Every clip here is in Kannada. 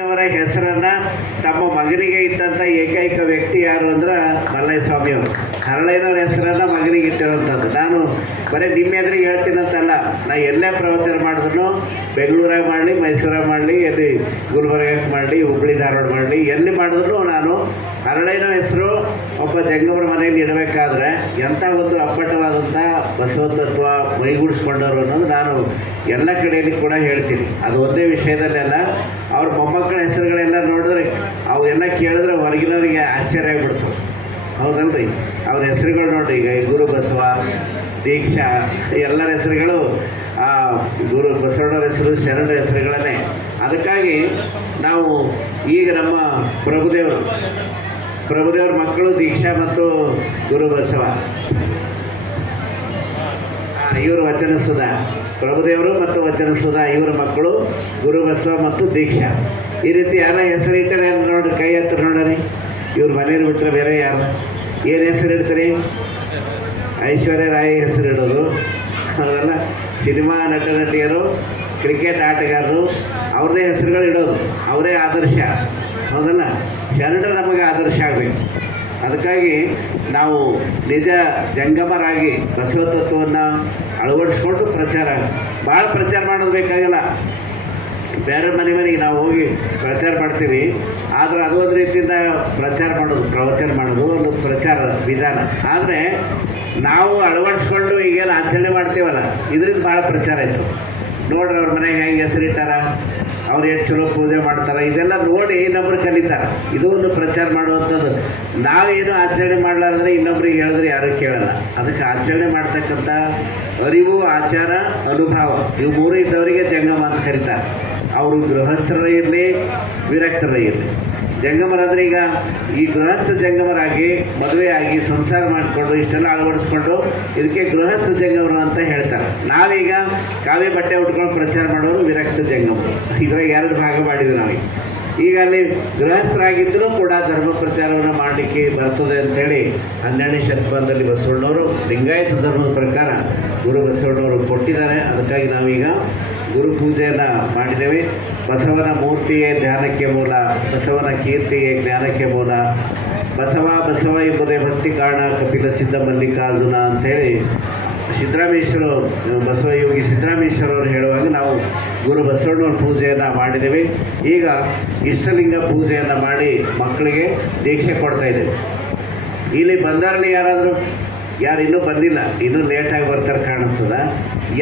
ಅವರ ಹೆಸರನ್ನ ತಮ್ಮ ಮಗನಿಗೆ ಇಟ್ಟಂತ ಏಕೈಕ ವ್ಯಕ್ತಿ ಯಾರು ಅಂದ್ರೆ ಮಲ್ಲಯ್ಯ ಸ್ವಾಮಿ ಅವರು. ಹರಳಯ್ಯನವರ ಹೆಸರನ್ನ ಮಗನಿಗೆ ಇಟ್ಟಿರುವಂಥದ್ದು. ನಾನು ಬರೀ ನಿಮ್ಮ ಎದುರಿಗೆ ಹೇಳ್ತೀನಂತಲ್ಲ, ನಾ ಎಲ್ಲೇ ಪ್ರವಚನ ಮಾಡಿದ್ರು, ಬೆಂಗಳೂರಾಗ ಮಾಡಲಿ, ಮೈಸೂರಾಗ ಮಾಡಲಿ, ಎಲ್ಲಿ ಗುಲ್ಬರ್ಗಕ್ಕೆ ಮಾಡಲಿ, ಹುಬ್ಬಳ್ಳಿ ಧಾರವಾಡ ಮಾಡಲಿ, ಎಲ್ಲಿ ಮಾಡಿದ್ರು ನಾನು ಹರಳಯ್ಯನ ಹೆಸರು ಒಬ್ಬ ಜಂಗಮರ ಮನೆಯಲ್ಲಿ ಇಡಬೇಕಾದ್ರೆ ಎಂಥ ಒಂದು ಅಪ್ಪಟವಾದಂಥ ಬಸವ ತತ್ವ ಮೈಗೂಡಿಸ್ಕೊಂಡವರು ಅನ್ನೋದು ನಾನು ಎಲ್ಲ ಕಡೆಯಲ್ಲಿ ಕೂಡ ಹೇಳ್ತೀನಿ. ಅದು ಒಂದೇ ವಿಷಯದಲ್ಲೆಲ್ಲ ಅವ್ರ ಮೊಮ್ಮಕ್ಕಳ ಹೆಸರುಗಳೆಲ್ಲ ನೋಡಿದ್ರೆ ಅವೆಲ್ಲ ಕೇಳಿದ್ರೆ ಹೊರಗಿನವರಿಗೆ ಆಶ್ಚರ್ಯ ಆಗ್ಬಿಡ್ತವೆ, ಹೌದಲ್ರಿ? ಅವ್ರ ಹೆಸರುಗಳು ನೋಡ್ರಿ, ಈಗ ಗುರು ಬಸವ, ದೀಕ್ಷಾ, ಎಲ್ಲರ ಹೆಸರುಗಳು ಗುರು ಬಸವಣ್ಣವ್ರ ಹೆಸರು, ಶರಣರ ಹೆಸರುಗಳನ್ನೇ. ಅದಕ್ಕಾಗಿ ನಾವು ಈಗ ನಮ್ಮ ಪ್ರಭುದೇವ್ರ ಮಕ್ಕಳು ದೀಕ್ಷಾ ಮತ್ತು ಗುರು ಬಸವ, ಇವರು ವಚನಸುಧ, ಪ್ರಭುದೇವರು ಮತ್ತು ವಚನಸುಧ ಇವರ ಮಕ್ಕಳು ಗುರು ಬಸವ ಮತ್ತು ದೀಕ್ಷಾ. ಈ ರೀತಿ ಯಾರ ಹೆಸರು ಇಟ್ಟರೆ ನೋಡ್ರಿ, ಕೈ ಹತ್ರ ನೋಡ್ರಿ. ಇವ್ರ ಮನೇಲಿ ಬಿಟ್ಟರೆ ಬೇರೆ ಯಾರು ಏನು ಹೆಸರು ಇಡ್ತೀರಿ? ಐಶ್ವರ್ಯ ರಾಯ್ ಹೆಸರು ಇಡೋದು, ಅದೆಲ್ಲ ಸಿನಿಮಾ ನಟ ನಟಿಯರು, ಕ್ರಿಕೆಟ್ ಆಟಗಾರರು, ಅವ್ರದ್ದೇ ಹೆಸರುಗಳು ಇಡೋದು, ಅವರೇ ಆದರ್ಶ, ಹೌದಲ್ಲ? ಶರಣರು ನಮಗೆ ಆದರ್ಶ ಆಗಬೇಕು. ಅದಕ್ಕಾಗಿ ನಾವು ನಿಜ ಜಂಗಮರಾಗಿ ಬಸವ ತತ್ವವನ್ನು ಅಳವಡಿಸ್ಕೊಂಡು ಭಾಳ ಪ್ರಚಾರ ಮಾಡೋದು ಬೇಕಾಗಿಲ್ಲ. ಬೇರೆ ಮನೆಗೆ ನಾವು ಹೋಗಿ ಪ್ರಚಾರ ಮಾಡ್ತೀವಿ, ಆದರೆ ಅದು ಒಂದು ರೀತಿಯಿಂದ ಪ್ರಚಾರ ಮಾಡೋದು, ಪ್ರವಚನ ಮಾಡೋದು ಒಂದು ಪ್ರಚಾರ ವಿಧಾನ. ಆದರೆ ನಾವು ಅಳವಡಿಸ್ಕೊಂಡು ಈಗೇನು ಆಚರಣೆ ಮಾಡ್ತೀವಲ್ಲ, ಇದರಿಂದ ಭಾಳ ಪ್ರಚಾರ ಆಯಿತು. ನೋಡ್ರಿ ಅವ್ರ ಮನೆಗೆ ಹೆಂಗೆ ಹೆಸರಿಟ್ಟಾರ, ಅವ್ರು ಎಷ್ಟು ಚಲೋ ಪೂಜೆ ಮಾಡ್ತಾರೆ, ಇದೆಲ್ಲ ನೋಡಿ ಇನ್ನೊಬ್ರು ಕಲಿತಾರೆ. ಇದು ಒಂದು ಪ್ರಚಾರ ಮಾಡುವಂಥದ್ದು. ನಾವೇನು ಆಚರಣೆ ಮಾಡಲಾರ್ದ್ರೆ ಇನ್ನೊಬ್ರಿಗೆ ಹೇಳಿದ್ರೆ ಯಾರು ಕೇಳಲ್ಲ. ಅದಕ್ಕೆ ಆಚರಣೆ ಮಾಡ್ತಕ್ಕಂಥ ಅರಿವು, ಆಚಾರ, ಅನುಭವ, ಇವು ಮೂರು ಇದ್ದವರಿಗೆ ಜಂಗಮ ಅಂತ ಕರೀತಾರೆ. ಅವರು ಗೃಹಸ್ಥರ ಇರಲಿ, ವಿರಕ್ತರ ಇರಲಿ. ಜಂಗಮರಾದ್ರೆ ಈಗ ಈ ಗೃಹಸ್ಥ ಜಂಗಮರಾಗಿ ಮದುವೆ ಆಗಿ ಸಂಸಾರ ಮಾಡಿಕೊಂಡು ಇಷ್ಟೆಲ್ಲ ಅಳವಡಿಸ್ಕೊಂಡು ಇದಕ್ಕೆ ಗೃಹಸ್ಥ ಜಂಗಮರು ಅಂತ ಹೇಳ್ತಾರೆ. ನಾವೀಗ ಕಾವಿ ಬಟ್ಟೆ ಉಟ್ಕೊಂಡು ಪ್ರಚಾರ ಮಾಡೋರು ವಿರಕ್ತ ಜಂಗಮರು. ಇದ್ರಾಗ 2 ಭಾಗ ಮಾಡಿದ್ವಿ ನಾವೀಗ. ಈಗ ಅಲ್ಲಿ ಗೃಹಸ್ಥರಾಗಿದ್ದರೂ ಕೂಡ ಧರ್ಮ ಪ್ರಚಾರವನ್ನು ಮಾಡಲಿಕ್ಕೆ ಬರ್ತದೆ ಅಂಥೇಳಿ 12ನೇ ಶತಮಾನದಲ್ಲಿ ಬಸವಣ್ಣವರು ಲಿಂಗಾಯತ ಧರ್ಮದ ಪ್ರಕಾರ ಗುರು ಬಸವಣ್ಣವರು ಕೊಟ್ಟಿದ್ದಾರೆ. ಅದಕ್ಕಾಗಿ ನಾವೀಗ ಗುರು ಪೂಜೆಯನ್ನು ಮಾಡಿದ್ದೇವೆ. ಬಸವನ ಮೂರ್ತಿಯೇ ಧ್ಯಾನಕ್ಕೆ ಮೂಲ, ಬಸವನ ಕೀರ್ತಿಯೇ ಜ್ಞಾನಕ್ಕೆ ಮೂಲ, ಬಸವ ಎಂಬುದೇ ಭಕ್ತಿ ಕಾರಣ, ಕಪಿಲ ಸಿದ್ಧ ಮಲ್ಲಿಕಾರ್ಜುನ ಅಂಥೇಳಿ ಬಸವಯೋಗಿ ಸಿದ್ದರಾಮೇಶ್ವರವರು ಹೇಳುವಾಗ ನಾವು ಗುರು ಬಸವಣ್ಣವ್ರ ಪೂಜೆಯನ್ನು ಮಾಡಿದ್ದೇವೆ. ಈಗ ಇಷ್ಟಲಿಂಗ ಪೂಜೆಯನ್ನು ಮಾಡಿ ಮಕ್ಕಳಿಗೆ ದೀಕ್ಷೆ ಕೊಡ್ತಾ ಇದ್ದೇವೆ. ಇಲ್ಲಿ ಬಂದಾರಲ್ಲಿ ಯಾರು ಇನ್ನೂ ಬಂದಿಲ್ಲ, ಇನ್ನೂ ಲೇಟಾಗಿ ಬರ್ತಾರೆ ಕಾಣಿಸ್ತದ.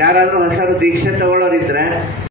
ಯಾರಾದರೂ ಹೊಸರು ದೀಕ್ಷೆ ತಗೊಳ್ಳೋರಿದ್ರೆ